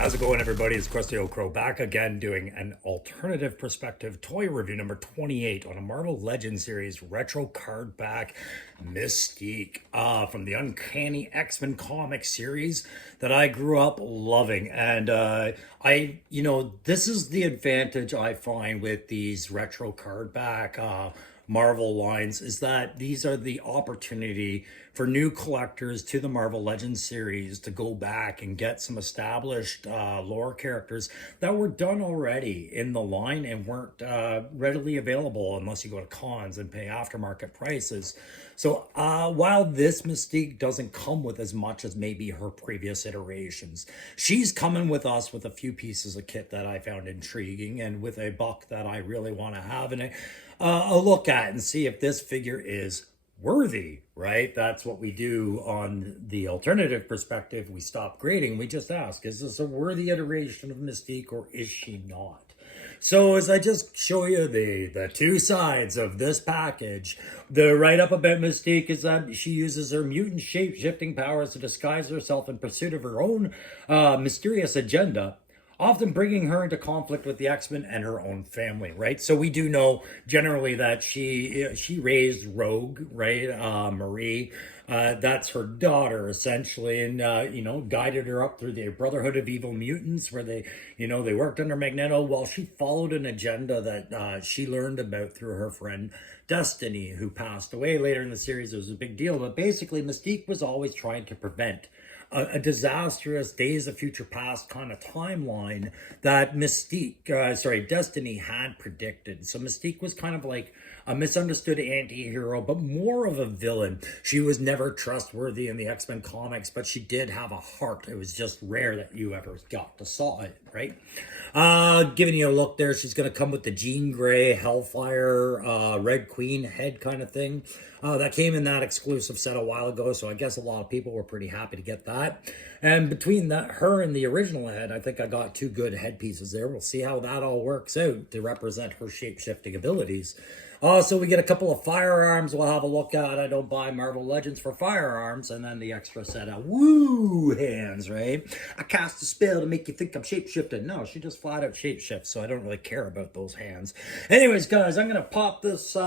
How's it going, everybody? It's Krusty Old Crow back again doing an alternative perspective toy review number 28 on a Marvel Legends series retro card back Mystique from the Uncanny X-Men comic series that I grew up loving. And this is the advantage I find with these retro card back Marvel lines, is that these are the opportunity for new collectors to the Marvel Legends series to go back and get some established lore characters that were done already in the line and weren't readily available unless you go to cons and pay aftermarket prices. So while this Mystique doesn't come with as much as maybe her previous iterations, she's coming with us with a few pieces of kit that I found intriguing and with a buck that I really want to have and a look at and see if this figure is worthy, right? That's what we do on the alternative perspective. We stop grading. We just ask, is this a worthy iteration of Mystique or is she not? So as I just show you the two sides of this package, the write-up about Mystique is that she uses her mutant shape-shifting powers to disguise herself in pursuit of her own mysterious agenda, often bringing her into conflict with the X-Men and her own family, right? So we do know generally that she raised Rogue, right? Marie, that's her daughter essentially, and guided her up through the Brotherhood of Evil Mutants, where they worked under Magneto, while she followed an agenda that she learned about through her friend Destiny, who passed away later in the series. It was a big deal, but basically Mystique was always trying to prevent a disastrous Days of Future Past kind of timeline that Destiny had predicted. So Mystique was kind of like a misunderstood anti-hero, but more of a villain. She was never trustworthy in the X-Men comics, but she did have a heart. It was just rare that you ever got to saw it, right? Giving you a look there, she's going to come with the Jean Grey Hellfire Red Queen head kind of thing. That came in that exclusive set a while ago, so I guess a lot of people were pretty happy to get that. And between her and the original head, I think I got two good headpieces there. We'll see how that all works out to represent her shape-shifting abilities. So we get a couple of firearms we'll have a look at. I don't buy Marvel Legends for firearms. And then the extra set of woo hands, right? I cast a spell to make you think I'm shapeshifting. No, she just flat out shapeshifts, so I don't really care about those hands. Anyways, guys, I'm going to pop this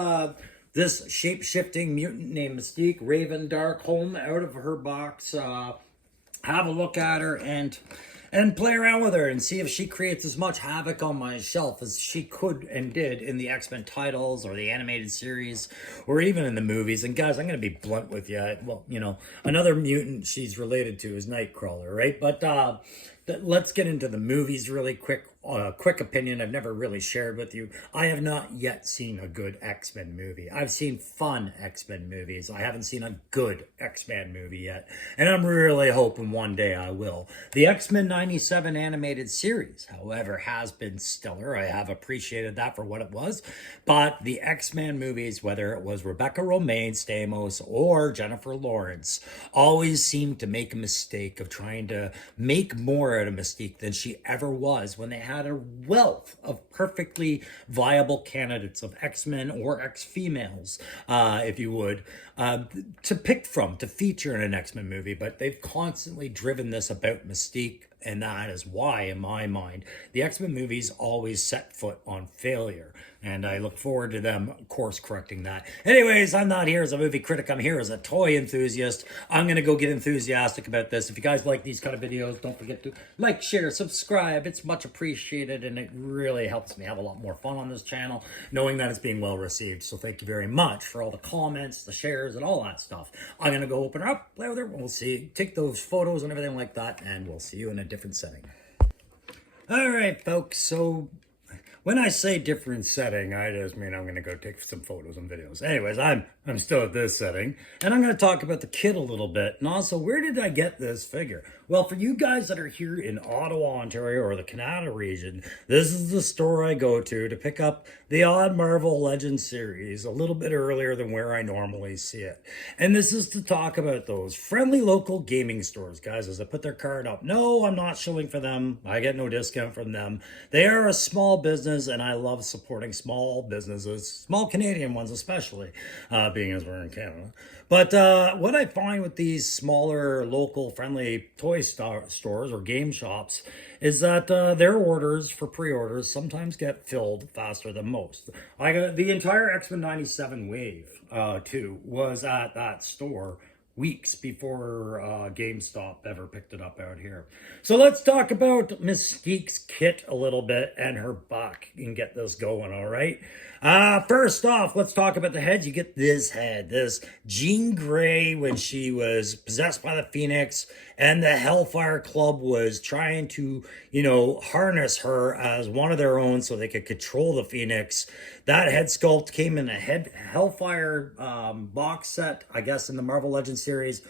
this shape-shifting mutant named Mystique Raven Darkholm out of her box. Have a look at her and play around with her and see if she creates as much havoc on my shelf as she could and did in the X-Men titles or the animated series or even in the movies. And guys, I'm going to be blunt with you. Well, another mutant she's related to is Nightcrawler, right? But let's get into the movies really quick. Quick opinion I've never really shared with you. I have not yet seen a good X-Men movie. I've seen fun X-Men movies. I haven't seen a good X-Men movie yet. And I'm really hoping one day I will. The X-Men 97 animated series, however, has been stellar. I have appreciated that for what it was. But the X-Men movies, whether it was Rebecca Romijn Stamos or Jennifer Lawrence, always seemed to make a mistake of trying to make more out of Mystique than she ever was when they had a wealth of perfectly viable candidates of X-Men or X-females, if you would, to pick from, to feature in an X-Men movie. But they've constantly driven this about Mystique, and that is why, in my mind, the X-Men movies always set foot on failure. And I look forward to them course correcting that. Anyways, I'm not here as a movie critic. I'm here as a toy enthusiast. I'm going to go get enthusiastic about this. If you guys like these kind of videos, don't forget to like, share, subscribe. It's much appreciated, and it really helps me have a lot more fun on this channel, knowing that it's being well received. So thank you very much for all the comments, the shares, and all that stuff. I'm going to go open her up, play with her. We'll see, take those photos and everything like that, and we'll see you in a different setting. All right, folks. So when I say different setting, I just mean I'm going to go take some photos and videos. Anyways, I'm still at this setting, and I'm going to talk about the kit a little bit, and also, where did I get this figure? Well, for you guys that are here in Ottawa, Ontario, or the Canada region, this is the store I go to pick up the odd Marvel Legends series a little bit earlier than where I normally see it. And this is to talk about those friendly local gaming stores, guys, as I put their card up. No, I'm not shilling for them. I get no discount from them. They are a small business. business, and I love supporting small businesses, small Canadian ones especially, being as we're in Canada. But what I find with these smaller, local, friendly stores or game shops is that their orders for pre-orders sometimes get filled faster than most. I got the entire X-Men 97 wave, too, was at that store weeks before GameStop ever picked it up out here. So let's talk about Mystique's kit a little bit and her buck and get this going, all right? First off, let's talk about the heads. You get this head, this Jean Grey, when she was possessed by the Phoenix, and the Hellfire Club was trying to, harness her as one of their own so they could control the Phoenix. That head sculpt came in a Hellfire box set, I guess, in the Marvel Legends series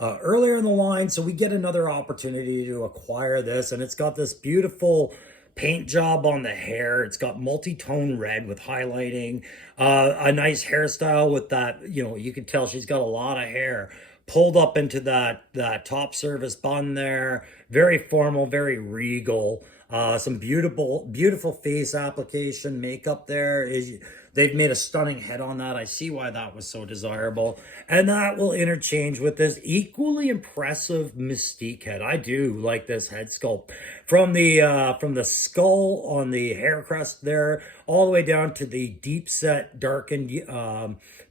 earlier in the line. So we get another opportunity to acquire this, and it's got this beautiful paint job on the hair. It's got multi-tone red with highlighting, a nice hairstyle with that, you can tell she's got a lot of hair pulled up into that top service bun there. Very formal, very regal. Some beautiful face application, makeup there. They've made a stunning head on that. I see why that was so desirable. And that will interchange with this equally impressive Mystique head. I do like this head sculpt. From the skull on the hair crest there, all the way down to the deep set, darkened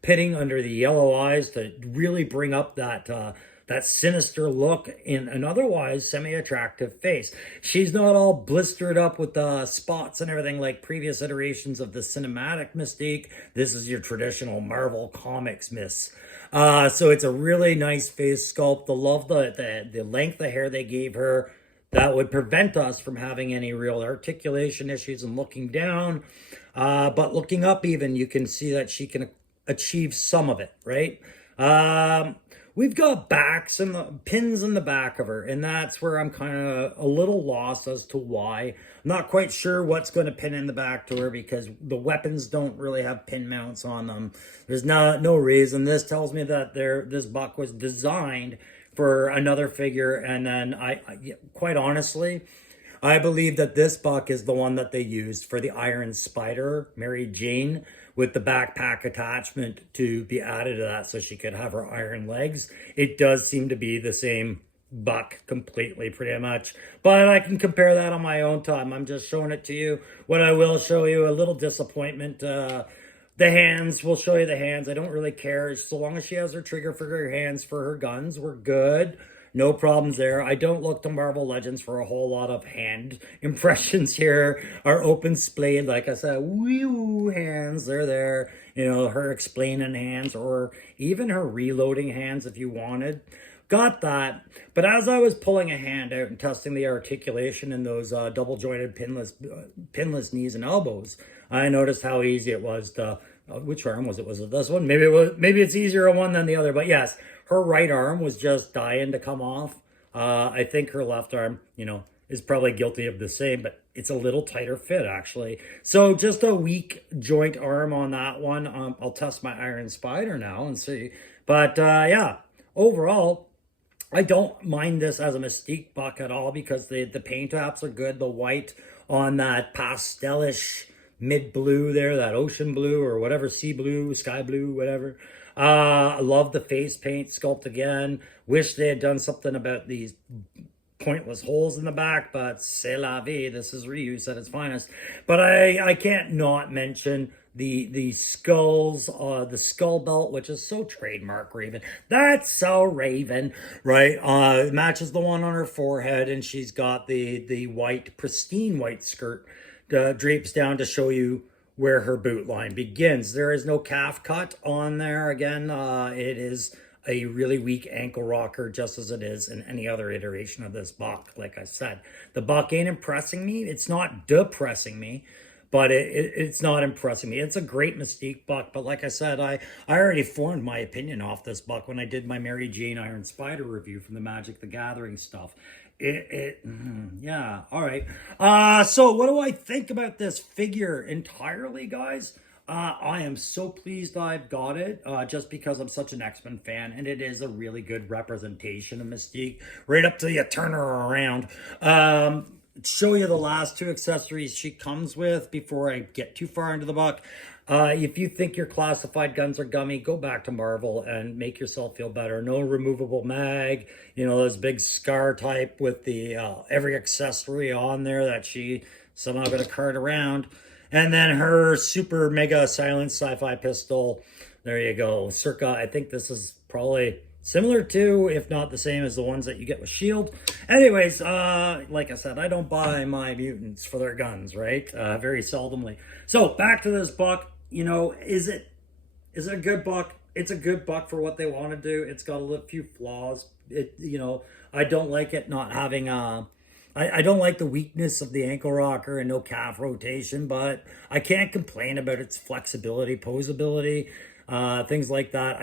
pitting under the yellow eyes to really bring up that sinister look in an otherwise semi-attractive face. She's not all blistered up with the spots and everything like previous iterations of the cinematic Mystique. This is your traditional Marvel Comics Miss. So it's a really nice face sculpt. I love the length of hair they gave her. That would prevent us from having any real articulation issues and looking down. But looking up even, you can see that she can achieve some of it, right? We've got backs and the pins in the back of her, and that's where I'm kind of a little lost as to why. I'm not quite sure what's going to pin in the back to her because the weapons don't really have pin mounts on them. There's no reason. This tells me that this buck was designed for another figure, and then I quite honestly, I believe that this buck is the one that they used for the Iron Spider, Mary Jane, with the backpack attachment to be added to that so she could have her iron legs. It does seem to be the same buck completely, pretty much. But I can compare that on my own time. I'm just showing it to you. What I will show you, a little disappointment. The hands, we'll show you the hands. I don't really care. So long as she has her trigger for her hands for her guns, we're good. No problems there. I don't look to Marvel Legends for a whole lot of hand impressions here. Our open splayed, like I said, wee hands, they're there. Her explaining hands or even her reloading hands if you wanted. Got that. But as I was pulling a hand out and testing the articulation in those double jointed pinless knees and elbows, I noticed how easy it was to, which arm was it? Was it this one? Maybe it's easier on one than the other, but yes. Her right arm was just dying to come off. I think her left arm, is probably guilty of the same, but it's a little tighter fit, actually. So just a weak joint arm on that one. I'll test my Iron Spider now and see. But yeah, overall, I don't mind this as a Mystique buck at all because the paint apps are good. The white on that pastelish mid-blue there, that ocean blue or whatever, sea blue, sky blue, whatever. I love the face paint sculpt again. Wish they had done something about these pointless holes in the back, but c'est la vie. This is reuse at its finest. But I can't not mention the skulls, the skull belt, which is so trademark Raven. That's so Raven, right? It matches the one on her forehead, and she's got the white, pristine white skirt drapes down to show you where her boot line begins. There is no calf cut on there. Again, it is a really weak ankle rocker, just as it is in any other iteration of this buck. Like I said, the buck ain't impressing me. It's not depressing me, but it's not impressing me. It's a great Mystique buck, but like I said, I already formed my opinion off this buck when I did my Mary Jane Iron Spider review from the Magic the Gathering stuff. Yeah, all right. So what do I think about this figure entirely, guys? I am so pleased I've got it, just because I'm such an X-Men fan, and it is a really good representation of Mystique, right up till you turn her around. show you the last two accessories she comes with before I get too far into the book. If you think your classified guns are gummy, go back to Marvel and make yourself feel better. No removable mag, you know, those big scar type with the every accessory on there that she somehow got to cart around. And then her super mega silent sci-fi pistol. There you go. Circa, I think this is probably similar to, if not the same as the ones that you get with Shield. Anyways, like I said, I don't buy my mutants for their guns, right? Very seldomly. So back to this book. You know, is it a good book? It's a good book for what they want to do. It's got a few flaws. You know, I don't like it not having I don't like the weakness of the ankle rocker and no calf rotation, but I can't complain about its flexibility, posability, things like that.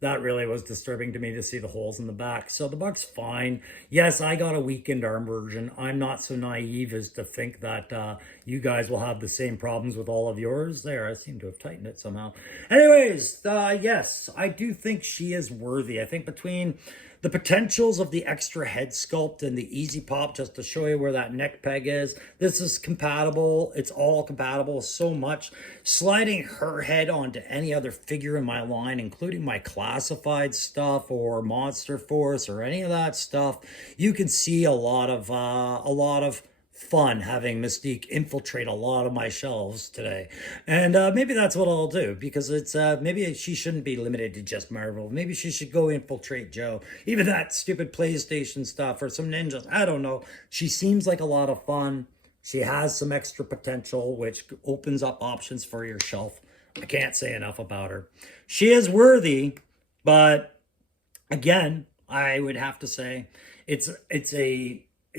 That really was disturbing to me to see the holes in the back. So the book's fine. Yes, I got a weakened arm version. I'm not so naive as to think that you guys will have the same problems with all of yours. There, I seem to have tightened it somehow. Anyways, yes, I do think she is worthy. I think between the potentials of the extra head sculpt and the easy pop, just to show you where that neck peg is, this is compatible. It's all compatible so much. Sliding her head onto any other figure in my line, including my classified stuff or Monster Force or any of that stuff, you can see a lot of fun having Mystique infiltrate a lot of my shelves today. And maybe that's what I'll do, because it's maybe she shouldn't be limited to just Marvel. Maybe she should go infiltrate Joe. Even that stupid PlayStation stuff or some ninjas. I don't know. She seems like a lot of fun. She has some extra potential, which opens up options for your shelf. I can't say enough about her. She is worthy, but again, I would have to say it's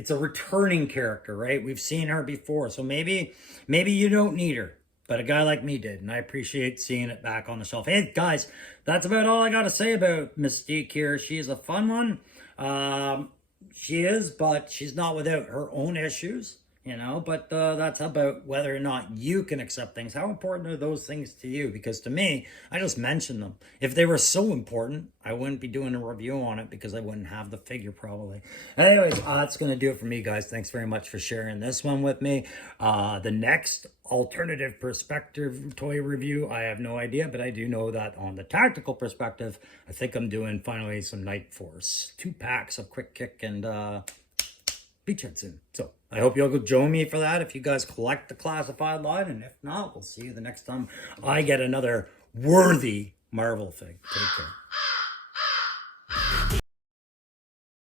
a returning character, right? We've seen her before, so maybe you don't need her, but a guy like me did, and I appreciate seeing it back on the shelf. Hey guys, that's about all I got to say about Mystique here. She is a fun one. She is, but she's not without her own issues, you know, but that's about whether or not you can accept things. How important are those things to you? Because to me, I just mentioned them. If they were so important, I wouldn't be doing a review on it, because I wouldn't have the figure probably. Anyways, that's going to do it for me, guys. Thanks very much for sharing this one with me. The next alternative perspective toy review, I have no idea, but I do know that on the tactical perspective, I think I'm doing finally some Night Force. 2 packs of Quick Kick and Beachhead soon. So I hope you'll go join me for that if you guys collect the classified line, and if not, we'll see you the next time I get another worthy Marvel fig. Take care.